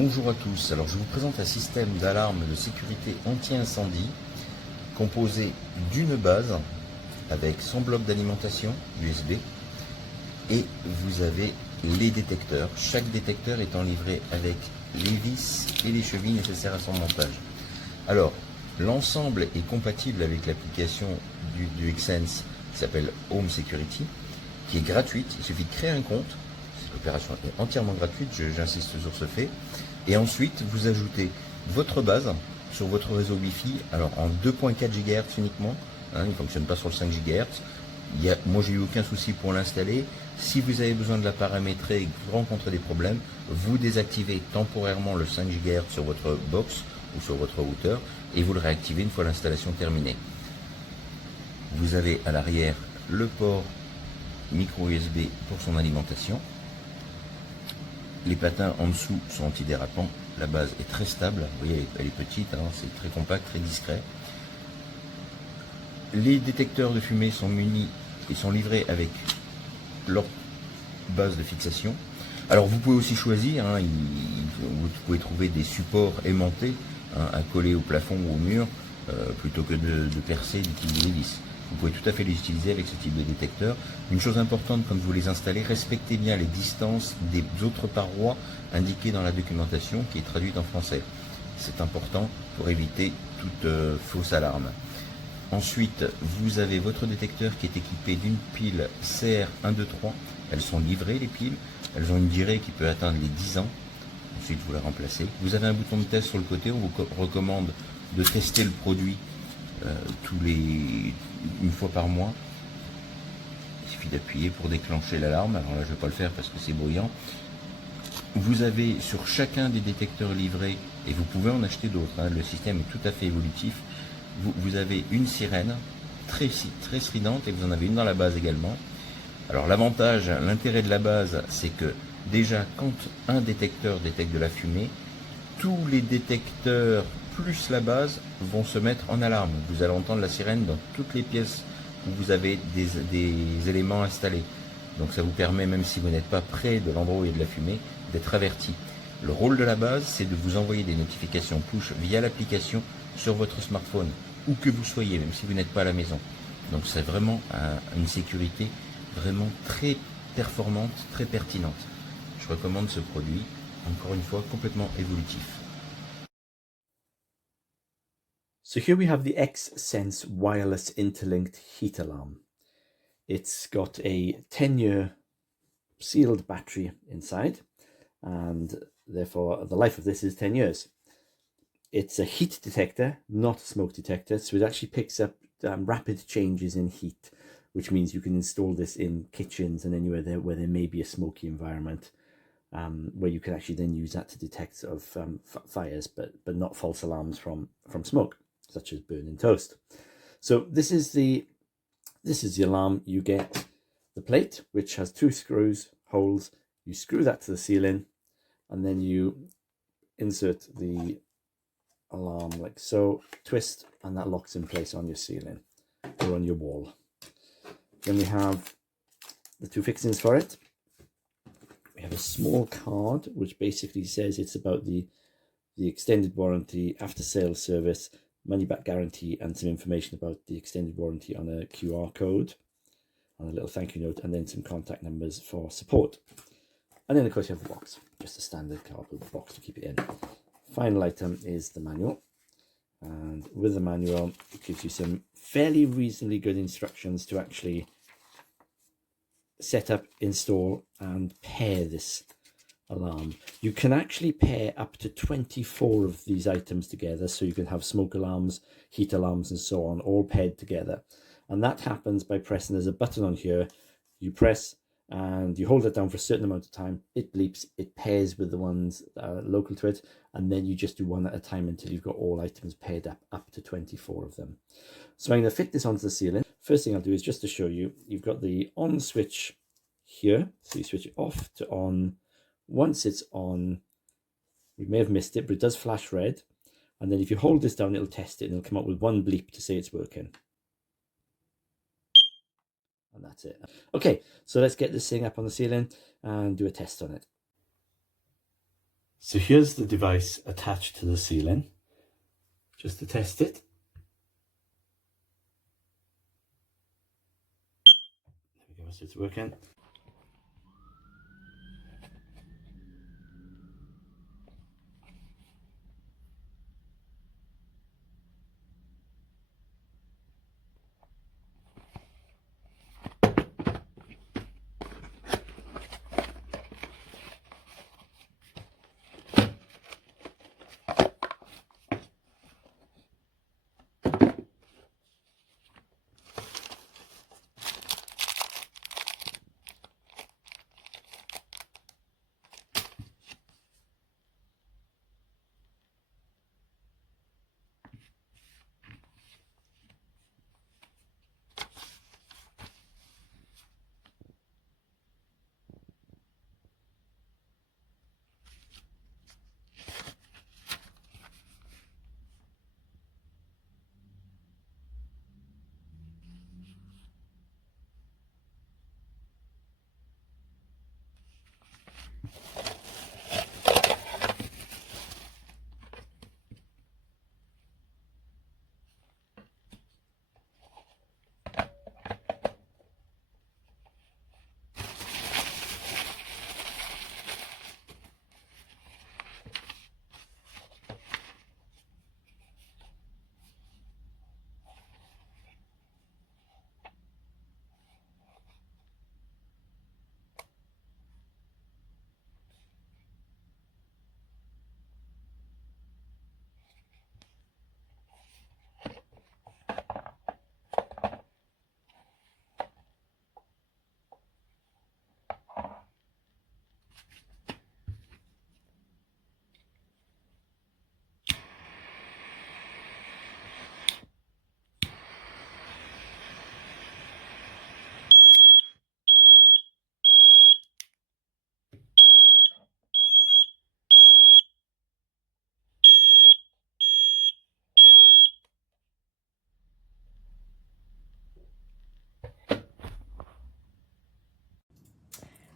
Bonjour à tous, alors je vous présente un système d'alarme de sécurité anti-incendie composé d'une base avec son bloc d'alimentation USB et vous avez les détecteurs, chaque détecteur étant livré avec les vis et les chevilles nécessaires à son montage. Alors l'ensemble est compatible avec l'application du Xsense qui s'appelle Home Security, qui est gratuite, il suffit de créer un compte. L'opération est entièrement gratuite, j'insiste sur ce fait. Et ensuite, vous ajoutez votre base sur votre réseau Wi-Fi, alors en 2.4 GHz uniquement, il ne fonctionne pas sur le 5 GHz. Moi, j'ai eu aucun souci pour l'installer. Si vous avez besoin de la paramétrer et que vous rencontrez des problèmes, vous désactivez temporairement le 5 GHz sur votre box ou sur votre routeur et vous le réactivez une fois l'installation terminée. Vous avez à l'arrière le port micro USB pour son alimentation. Les patins en dessous sont antidérapants, la base est très stable, vous voyez elle est petite, c'est très compact, très discret. Les détecteurs de fumée sont munis et sont livrés avec leur base de fixation. Alors vous pouvez aussi choisir, vous pouvez trouver des supports aimantés à coller au plafond ou au mur, plutôt que de percer, d'utiliser des vis. Vous pouvez tout à fait les utiliser avec ce type de détecteur. Une chose importante quand vous les installez, respectez bien les distances des autres parois indiquées dans la documentation qui est traduite en français. C'est important pour éviter toute fausse alarme. Ensuite, vous avez votre détecteur qui est équipé d'une pile CR123. Elles sont livrées les piles. Elles ont une durée qui peut atteindre les 10 ans. Ensuite, vous la remplacez. Vous avez un bouton de test sur le côté. On vous recommande de tester le produit une fois par mois. Il suffit d'appuyer pour déclencher l'alarme. Alors là je ne vais pas le faire parce que c'est bruyant. Vous avez sur chacun des détecteurs livrés, et vous pouvez en acheter d'autres, le système est tout à fait évolutif, vous avez une sirène très stridente et vous en avez une dans la base également. Alors l'avantage, l'intérêt de la base, c'est que déjà quand un détecteur détecte de la fumée, tous les détecteurs plus la base vont se mettre en alarme. Vous allez entendre la sirène dans toutes les pièces où vous avez des éléments installés. Donc ça vous permet, même si vous n'êtes pas près de l'endroit où il y a de la fumée, d'être averti. Le rôle de la base, c'est de vous envoyer des notifications push via l'application sur votre smartphone, où que vous soyez, même si vous n'êtes pas à la maison. Donc c'est vraiment une sécurité vraiment très performante, très pertinente. Je recommande ce produit, encore une fois, complètement évolutif. So here we have the Xsense wireless interlinked heat alarm. It's got a 10-year sealed battery inside, and therefore the life of this is 10 years. It's a heat detector, not a smoke detector, so it actually picks up rapid changes in heat, which means you can install this in kitchens and anywhere where there may be a smoky environment, where you can actually then use that to detect sort of fires, but not false alarms from smoke, such as burning toast. So this is the alarm. You get the plate, which has 2 screws, holes. You screw that to the ceiling, and then you insert the alarm like so, twist, and that locks in place on your ceiling or on your wall. Then we have the 2 fixings for it. We have a small card which basically says it's about the extended warranty, after sales service, money back guarantee, and some information about the extended warranty on a QR code, on a little thank you note, and then some contact numbers for support. And then of course you have the box, just a standard cardboard box to keep it in. Final item is the manual, and with the manual it gives you some fairly reasonably good instructions to actually set up, install, and pair this alarm. You can actually pair up to 24 of these items together, so you can have smoke alarms, heat alarms, and so on, all paired together. And that happens by pressing, there's a button on here, you press and you hold it down for a certain amount of time, it bleeps, it pairs with the ones local to it, and then you just do one at a time until you've got all items paired up to 24 of them. So I'm going to fit this onto the ceiling. First thing I'll do is just to show you, you've got the on switch here, so you switch it off to on. Once it's on, we may have missed it, but it does flash red, and then if you hold this down it'll test it and it'll come up with 1 bleep to say it's working. And that's it. Okay, so let's get this thing up on the ceiling and do a test on it. So here's the device attached to the ceiling, just to test it. There we go, so it's working.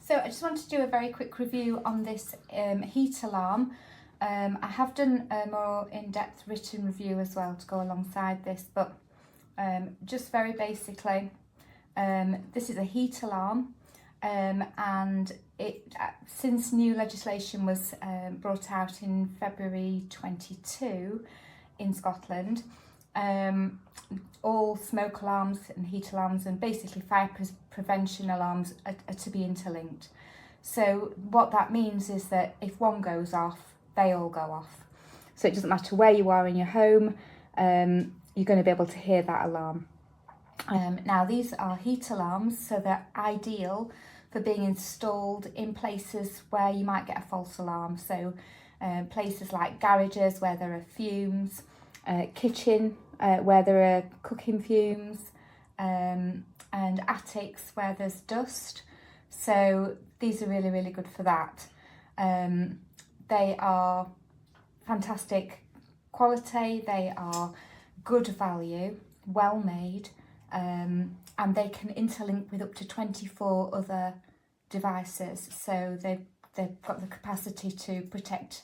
So I just wanted to do a very quick review on this heat alarm. I have done a more in-depth written review as well to go alongside this, but just very basically, this is a heat alarm, and it since new legislation was brought out in February 22 in Scotland, all smoke alarms and heat alarms and basically fire prevention alarms are to be interlinked. So what that means is that if one goes off, they all go off. So it doesn't matter where you are in your home, you're going to be able to hear that alarm. Now these are heat alarms, so they're ideal for being installed in places where you might get a false alarm. So places like garages where there are fumes, kitchen where there are cooking fumes, and attics where there's dust. So these are really, really good for that. They are fantastic quality, they are good value, well made, and they can interlink with up to 24 other devices. So they've got the capacity to protect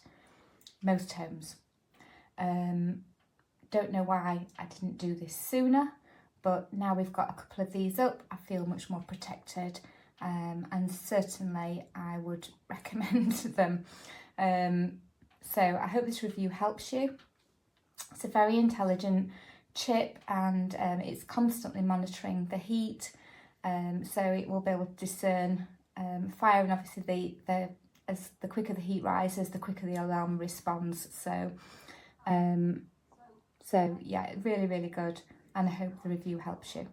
most homes. Don't know why I didn't do this sooner, but now we've got a couple of these up, I feel much more protected, and certainly I would recommend them. So I hope this review helps you. It's a very intelligent chip, and it's constantly monitoring the heat, so it will be able to discern fire, and obviously as the quicker the heat rises, the quicker the alarm responds. So yeah, really, really good, and I hope the review helps you.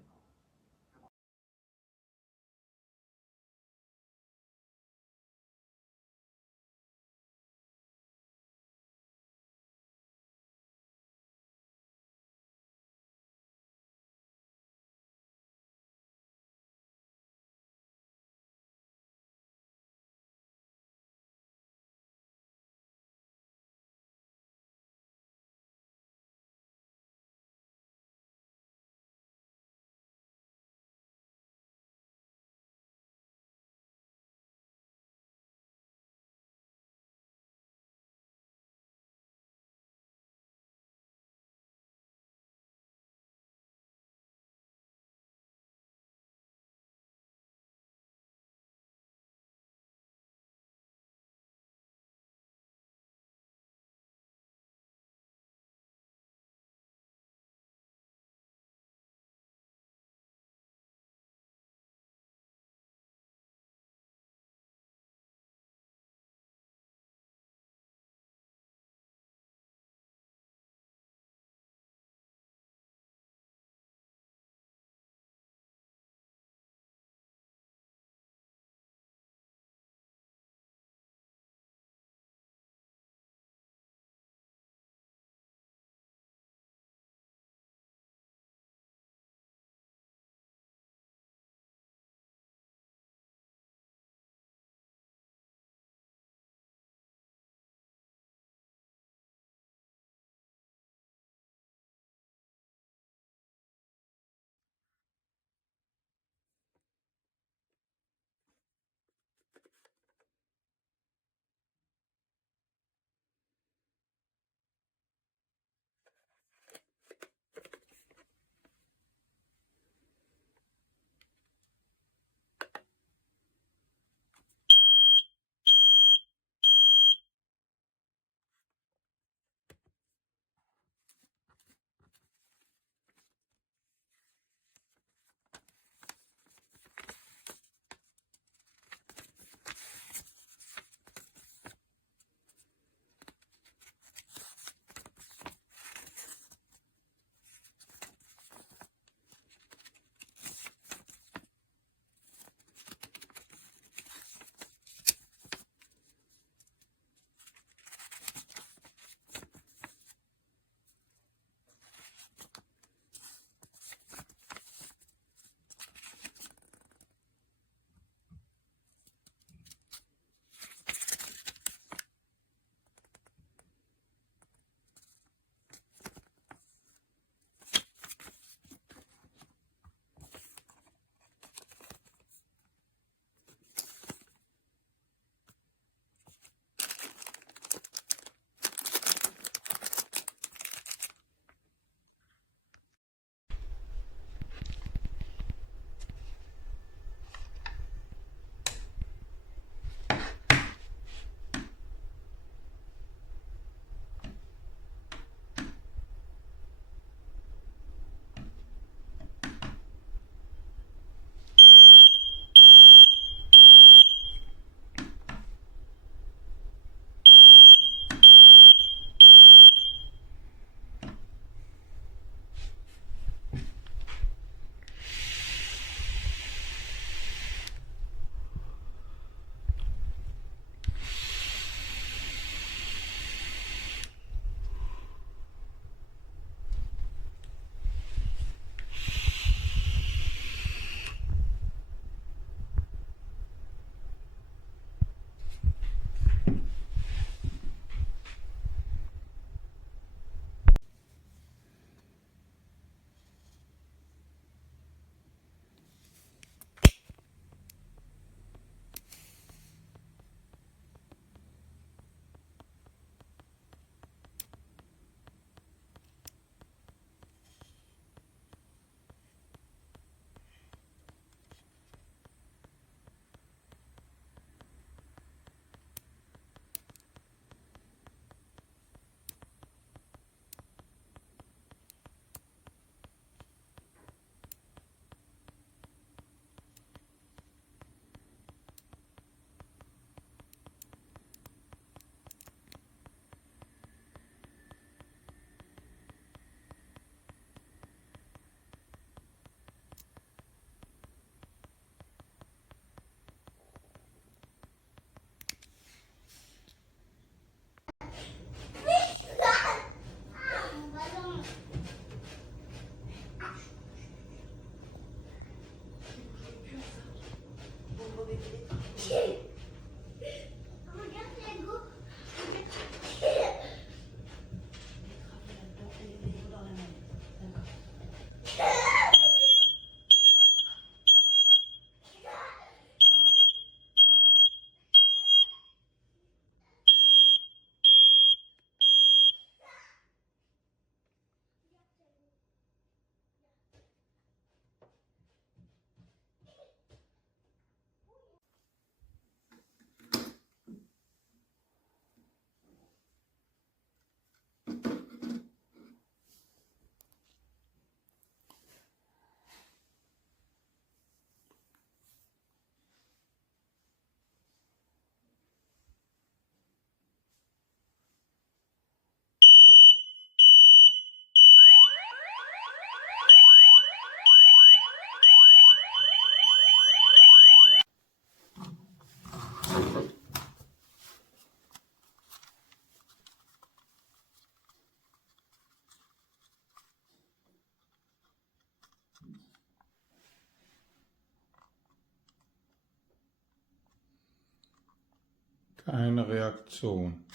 Keine Reaktion.